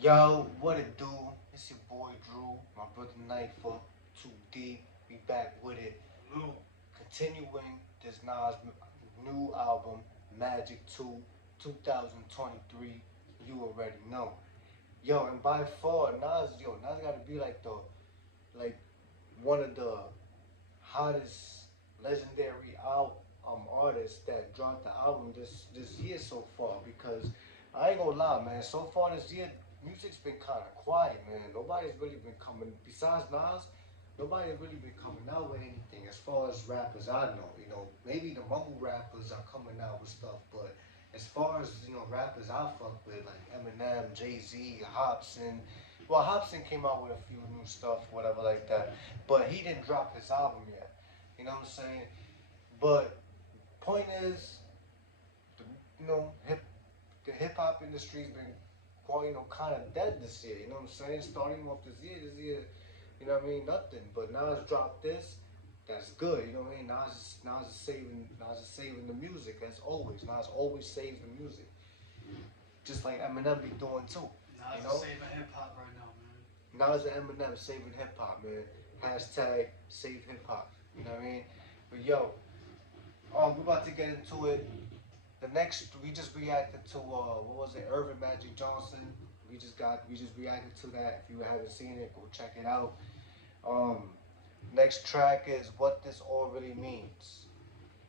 Yo, what it do? It's your boy Drew, my brother Knifer, 2D. We back with it. No. Continuing this Nas new album, Magic 2, 2023. You already know. Yo, and by far, Nas gotta be like one of the hottest legendary artists that dropped the album this year so far because I ain't gonna lie, man. So far this year, music's been kind of quiet, man. Nobody's really been coming besides Nas. Nobody's really been coming out with anything as far as rappers I know. Maybe the mumble rappers are coming out with stuff, but as far as rappers I fuck with like Eminem, Jay Z, Hobson. Well, Hobson came out with a few new stuff, whatever like that, but he didn't drop his album yet. You know what I'm saying? But point is, the, you know, hip the hip hop industry's been quite kind of dead this year. You know what I'm saying? Starting off this year, you know what I mean? Nothing. But now it's dropped this. That's good. You know what I mean? Nas is saving the music as always. Nas always saves the music, just like Eminem be doing too. Nas You is know? saving hip hop right now, man. Nas and Eminem saving hip hop, man. Hashtag save hip hop. You know what I mean? But yo, we're about to get into it. The next we just reacted to what was it, Irvin Magic Johnson. We just reacted to that. If you haven't seen it, go check it out. Um Next track is What This All Really Means.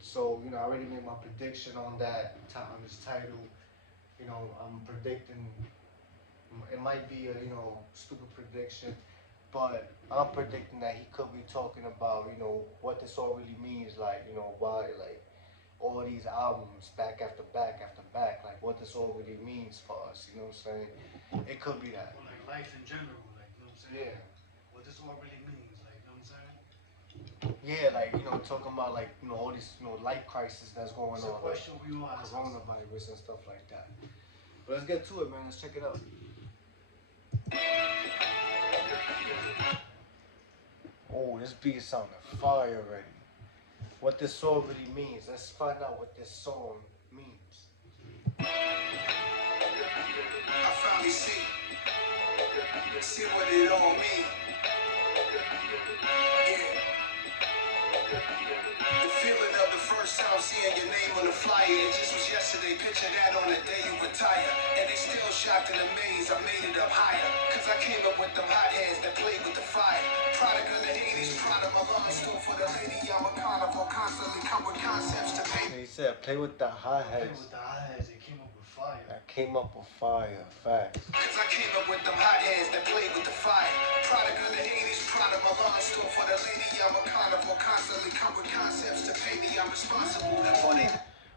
So, I already made my prediction on on this title. I'm predicting it might be a stupid prediction, but I'm predicting that he could be talking about what this all really means, like why like all these albums back after back after back, like what this all really means for us. You know what I'm saying? It could be that. Or like life in general, like, you know what I'm saying? Yeah. What this all really means, like, you know what I'm saying? Yeah, like talking about like all this life crisis that's going It's a on, like question we all ask ourselves. coronavirus and stuff like that. But let's get to it, man. Let's check it out. Oh, this beat sounding fire already. What this song really means. Let's find out what this song means. I finally see what it all means. Yeah. The feeling of the first time seeing your name on the flyer. It just was yesterday, picture that on the day you retire. And they still shocked and amazed I made it up higher. Cause I came up with them hot heads that played with the fire. Product of the 80s, product of my store for the lady. I'm a carnival, constantly come with concepts to pay. He said, "Play with the hi Playing hats." with the hi-hats, they came up with fire. I came up with fire, facts. Cause I came up with them hot heads that played with the fire. Product of the 80s, product of my store for the lady. I'm a carnival, constantly come with concepts to pay me. I'm responsible for the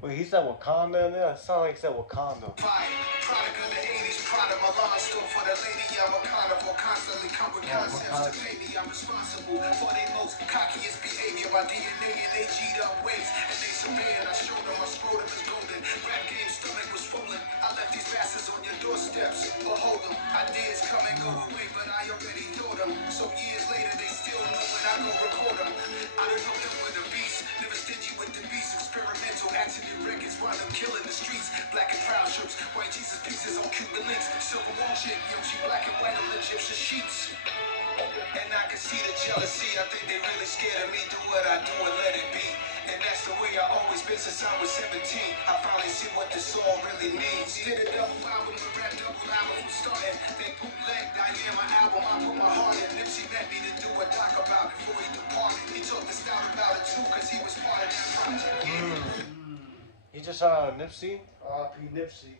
Wait, he said Wakanda in there? It sounded like he said Wakanda. fire. Product of the 80s, product of my store for the lady. I'm a carnival, constantly come with concepts to pay me. I'm responsible for their most cockiest behavior. My DNA and they G'd up ways. And they severe. I showed them my scrotum is golden. Rap game stomach was swollen. I left these bastards on your doorsteps. Behold them. Ideas come and go away, but I already thought them. So years later, they still know when I go record them. I don't know them with a beast. Never stingy with the beast. Experimental accident records. Wind up killing the streets. Black and proud shirts. White Jesus pieces on Cuban links. Silver wall shit. Yoshi black and white on Egyptian sheets. And I can see the jealousy. I think they really scared of me. Do what I do and let it be. And that's the way I always been since I was 17. I finally see what this song really means. Did a double album, a rap double album from starting. They bootlegged, I am my album, I put my heart in. Nipsey met me to do a doc about it before he departed. He talked to Stout about it too, cause he was part of that project. He just shot out Nipsey? R.I.P. Nipsey.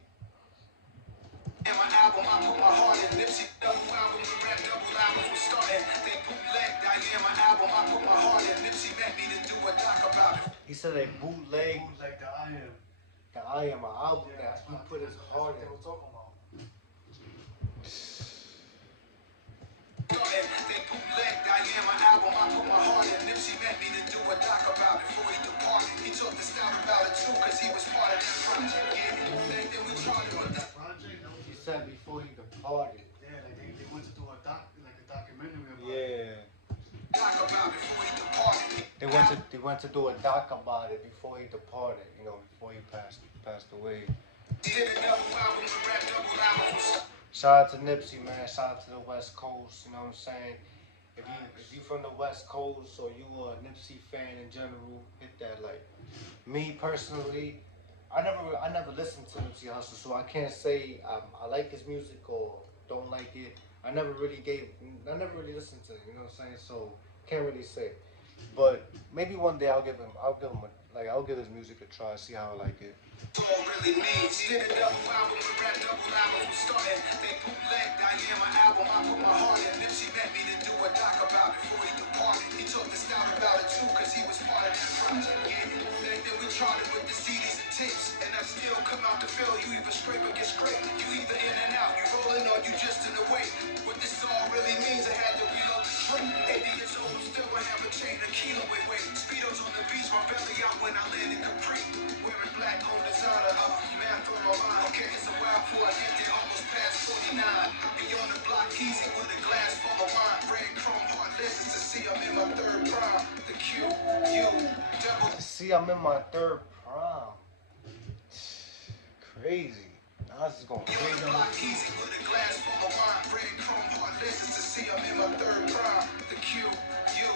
In my album, I put my heart in. Nipsey double album, the rap double album from starting. They bootlegged, I am my album, I put my heart in. Nipsey met me to do a doc about it. He said they bootleg Who's like the I am. the I Am an album Yeah, that he what- put his that's heart what they in. were talking about. They bootlegged, I am my album, I put my heart in. Nipsey met me to do a doc about it before he departed. He talked to Stout about it too, cause he was part of that project. Yeah, back then we charted with that. Project, that was He said before he departed. yeah, like they went to do a documentary about it. Yeah. Doc about it before he departed. They went to do a doc about it before he departed, before he passed away. Did a double album, a rap double album. Shout out to Nipsey, man. Shout out to the West Coast. You know what I'm saying? If you from the West Coast or you a Nipsey fan in general, hit that like. Me personally, I never listened to Nipsey Hussle, so I can't say I like his music or don't like it. I never really listened to it. You know what I'm saying? So can't really say. But maybe one day I'll give his music a try, see how I like it. All really means. Did a double album with rap double album from starting. They bootlegged I am my album, I put my heart in. Nipsey met me to do a doc about it before he departed. He talked to Stout about it too, cause he was part of that project. Yeah, back then we charted with the CDs and tapes. And I still come out to fill you either scrape or get scraped. You either in and out, you rolling or you just in the way. What this song really means, I had to reload the drink. 80 years old, I'm still gonna have a chain of kilo weight. Speedos on the beach, my belly out when I land in Capri. Wearing black on designer, math on my mind. Okay, it's a while before I get there, almost past 49. I be on the block easy with a glass full of wine. Red chrome heart lenses to see I'm in my third prime. The Q, U, double. See, I'm in my third prime. Crazy. Nas is going You on crazy the on block this. easy with a glass full of wine. Red chrome heart lenses to see I'm in my third prime. The Q, U,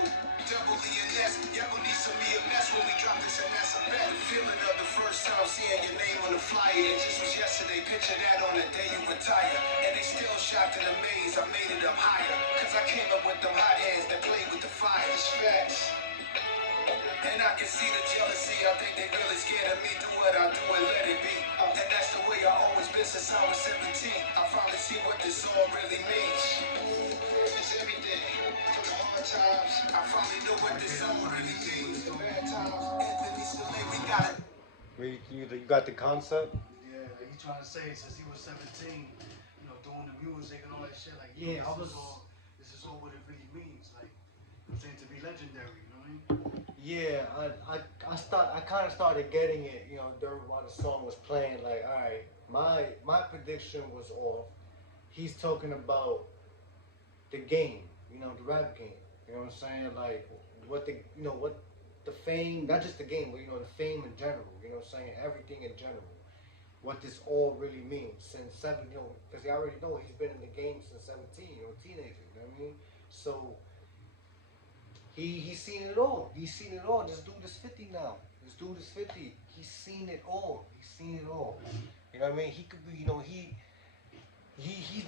double E and S. Y'all gon' need some EMS when we drop this, and that's a bet. The feeling of the first time seeing your name on the flyer. It just was yesterday. Picture that on the day you retire. And they still shocked and amazed. I made it up higher. Cause I came up with them hot hands that play with the fire. It's facts. And I can see the jealousy. I think they really scared of me. Do what I do and let it be. And that's the way I always been since I was 17. I finally see what this all really means. It's everything. From the hard times, I finally know what this all really means. The bad times, Anthony Saleh, we got it. You got the concept? Yeah, like he trying to say since he was 17, doing the music and all that shit. Like, Yeah, this is all what it really means. Like, I'm saying to be legendary. You know what I mean? Yeah, I kind of started getting it, during while the song was playing. Like, all right, my prediction was off. He's talking about the game, the rap game. You know what I'm saying? Like, what the fame, not just the game, but the fame in general. You know what I'm saying? Everything in general. What this all really means since because he already know he's been in the game since 17, teenager. You know what I mean? So. He's seen it all. He's seen it all. This dude is 50 now. This dude is 50. He's seen it all. He's seen it all. You know what I mean? He could be, he's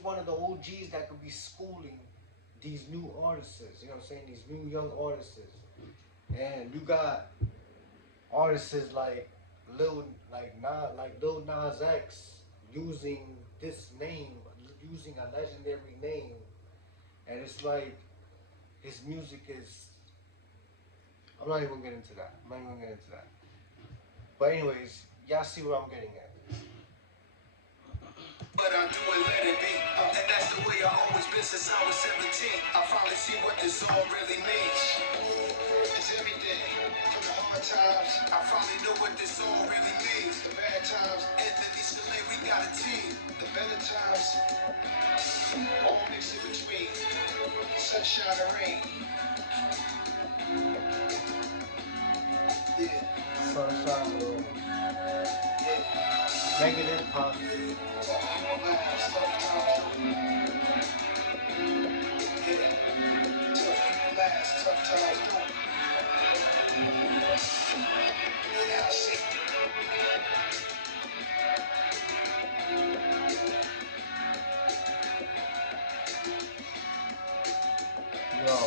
one of the OGs that could be schooling these new artists. You know what I'm saying? These new young artists. And you got artists like Lil Nas X using this name, using a legendary name, and it's like. His music is. I'm not even gonna get into that. But anyways, y'all see where I'm getting at. But I do and let it be. And that's the way I always been since I was 17. I finally see what this all really means. It's everything. From the hard times, I finally know what this all really means. The bad times, Anthony Saleh, we got a team. The better times, all mixed in between. Sunshine and rain. Yeah. Sunshine, negative, positive. Laughs, tough times, yeah. Tough times, now see. Yo,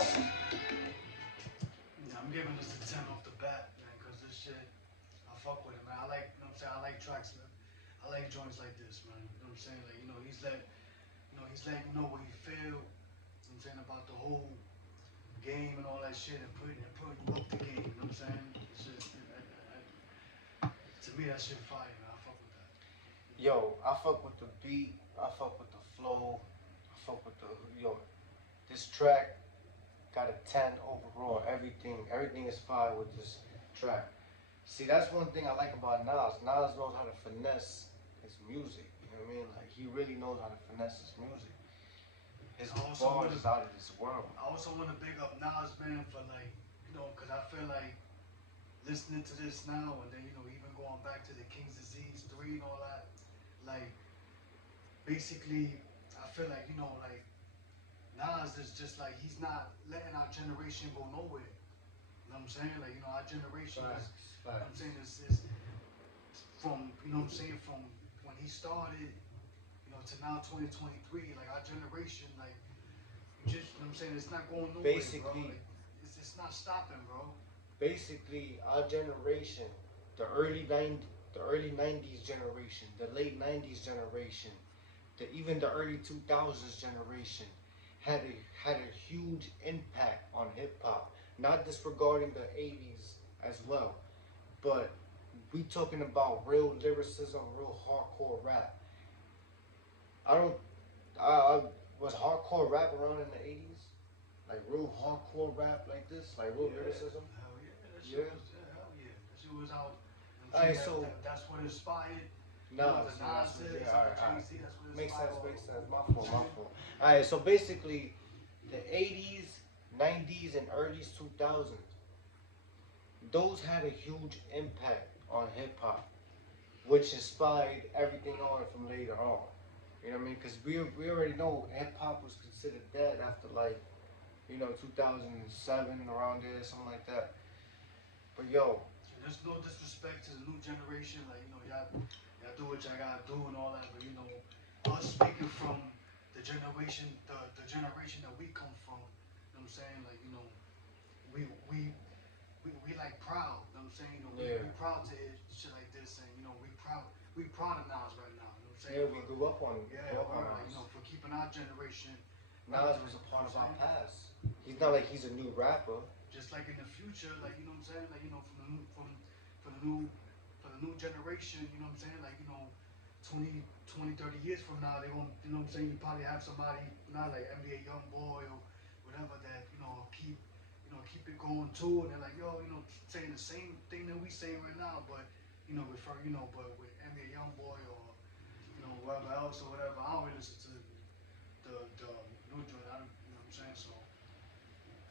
Yeah, I'm giving this a 10 off the bat, man, because this shit, I fuck with it, man. I like, I like tracks, man. I like joints like this, man. You know what I'm saying? Like, he's letting you know what he feel, you know what I'm saying, about the whole game and all that shit and putting you up the game, you know what I'm saying? It's just, to me, that shit fire, man. I fuck with that. yo, I fuck with the beat. I fuck with the flow. I fuck with this track got a 10 overall. Everything is fire with this track. See, that's one thing I like about Nas. Nas knows how to finesse his music. You know what I mean? Like, he really knows how to finesse his music. His bars is out of this world. I also want to big up Nas, man, for like, because I feel like listening to this now and then, even going back to the King's Disease 3 and all that, like, basically, I feel like, you know, like, Nas is just like, he's not letting our generation go nowhere. You know what I'm saying? Like, you know, our generation is, you know what I'm saying, is from, you know what I'm saying, from when he started, you know, to now 2023, like, our generation, like, just, you know what I'm saying, it's not going nowhere, Basically, bro. Like, it's not stopping, bro. basically, our generation, the the early '90s generation, the late '90s generation, even the early 2000s generation, had a huge impact on hip hop. Not disregarding the '80s as well, but we talking about real lyricism, real hardcore rap. I don't. I was hardcore rap around in the '80s, like real hardcore rap like this, like real lyricism. Hell yeah, that shit Yeah. was, yeah, hell yeah. That shit was out. You know what I'm Alright, saying? so That's what inspired, you know, Nas, the yeah, that's Nas what, hits yeah, and the alright, alright. Jay-Z, that's what Makes inspired sense, all makes of sense. them. My You know fault, what my I'm saying? fault. Alright, so basically, the '80s, '90s, and early 2000s, those had a huge impact on hip hop, which inspired everything on from later on. You know what I mean? Because we already know hip hop was considered dead after like, 2007, around there, something like that. But yo, And there's no disrespect to the new generation, like, you know, y'all do what y'all gotta do and all that, but, you know, us speaking from the generation, the generation that we come from, you know what I'm saying? Like, you know, we we we like proud, you know what I'm saying? You know, Yeah. we proud to hear shit like this, and, you know, we proud of Nas right now, you know what I'm saying? yeah, we grew up on Yeah, grew up on like, Nas. you know, for keeping our generation. Nas was a part of our past. He's not like he's a new rapper. Just like in the future, like, you know what I'm saying, like, you know, for the new for the new generation, you know what I'm saying, like, you know, 20, 30 years from now, they won't, you know what I'm saying, you probably have somebody not like NBA YoungBoy or whatever that, you know, keep it going too, and they're like, yo, you know, saying the same thing that we saying right now, but, you know, but with NBA YoungBoy or, you know, whoever else or whatever. I don't really listen to the new joint. I don't, you know what I'm saying, so.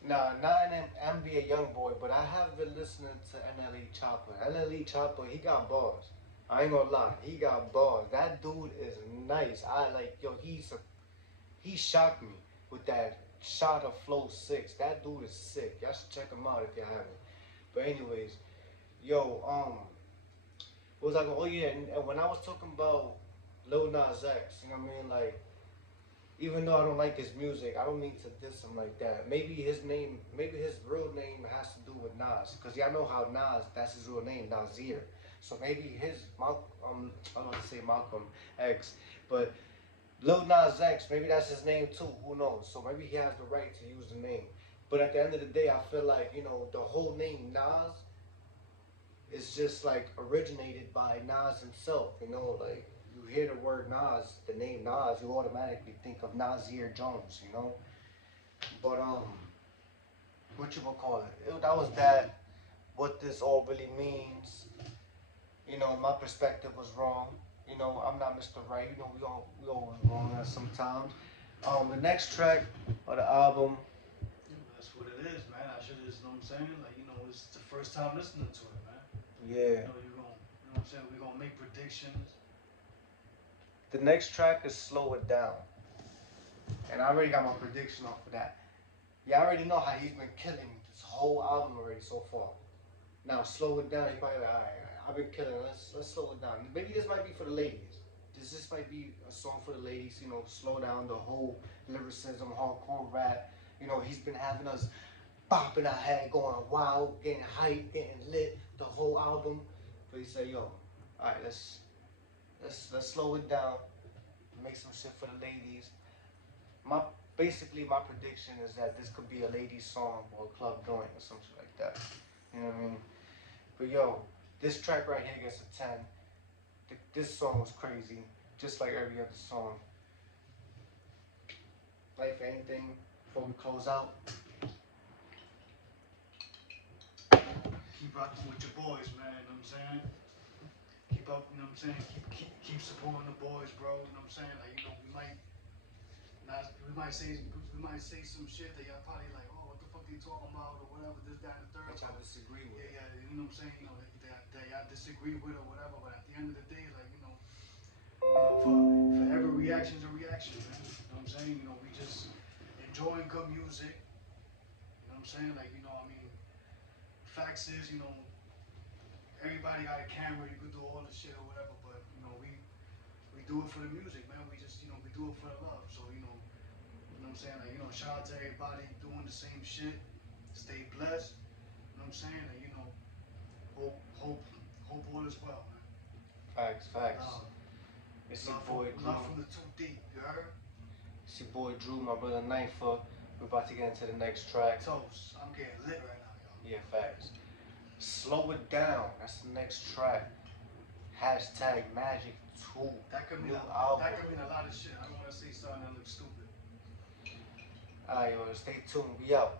Nah, not an NBA young boy, but I have been listening to NLE Chopper. NLE Chopper, he got bars. I ain't gonna lie, he got bars. That dude is nice. I like, yo, he shocked me with that shot of Flow 6. That dude is sick. Y'all should check him out if you haven't. But anyways, yo, what was I going? Oh yeah, and when I was talking about Lil Nas X, you know what I mean, like. Even though I don't like his music, I don't mean to diss him like that. Maybe maybe his real name has to do with Nas, cause y'all know how Nas, that's his real name, Nasir. So maybe I'm about to say Malcolm X, but Lil Nas X, maybe that's his name too. Who knows? So maybe he has the right to use the name. But at the end of the day, I feel like the whole name Nas is just like originated by Nas himself. Like you hear the word Nas, the name Nas, you automatically think of Nasir Jones. But what you gonna call it? That was that. What this all really means. My perspective was wrong. I'm not Mr. Right. We all wrong at sometimes. The next track of the album. That's what it is, man. I should just, you know what I'm saying? Like, you know, it's the first time listening to it, man. Yeah. You know, you know what I'm saying? We're gonna make predictions. The next track is Slow It Down. And I already got my prediction off of that. You already know how he's been killing this whole album already so far. Now slow it down. You probably like, all right, I've been killing. Let's slow it down. Maybe this might be for the ladies. This might be a song for the ladies. Slow down the whole lyricism, hardcore rap. He's been having us bopping our head, going wild, getting hype, getting lit the whole album. But he said, yo, all right, let's slow it down. Make some shit for the ladies. My basically my prediction is that this could be a ladies song or a club joint or something like that. You know what I mean? But yo, this track right here gets a 10. This song was crazy, just like every other song. Like for anything before we close out. Keep rocking with your boys, man. You know what I'm saying? Keep up. You know what I'm saying? Keep supporting the boys, bro. You know what I'm saying? Like, you know, we might say some shit that y'all probably like, oh, what the fuck they talking about or whatever, this, that, and the third. Which I disagree with. Yeah, you know what I'm saying? That y'all disagree with or whatever. But at the end of the day, like, you know, for every reaction's a reaction, man. You know what I'm saying? You know, we just enjoying good music. You know what I'm saying? Like, you know, I mean, facts is, you know, everybody got a camera, you could do all the shit or whatever, but you know, we do it for the music, man. We just, you know, we do it for the love. So, you know what I'm saying? Like, you know, shout out to everybody doing the same shit. Stay blessed. You know what I'm saying? Like, you know, hope all is well, man. Facts, facts. Love. It's your Love boy from, Drew. love from the too deep, you heard? It's your boy Drew, my brother Knife'er. We're about to get into the next track. Toast. I'm getting lit right now, y'all. Yeah, facts. Slow It Down. That's the next track. Hashtag Magic 2. That could mean New that album. could mean a lot of shit. I don't want to say something that looks stupid. Alright, yo, stay tuned. We out.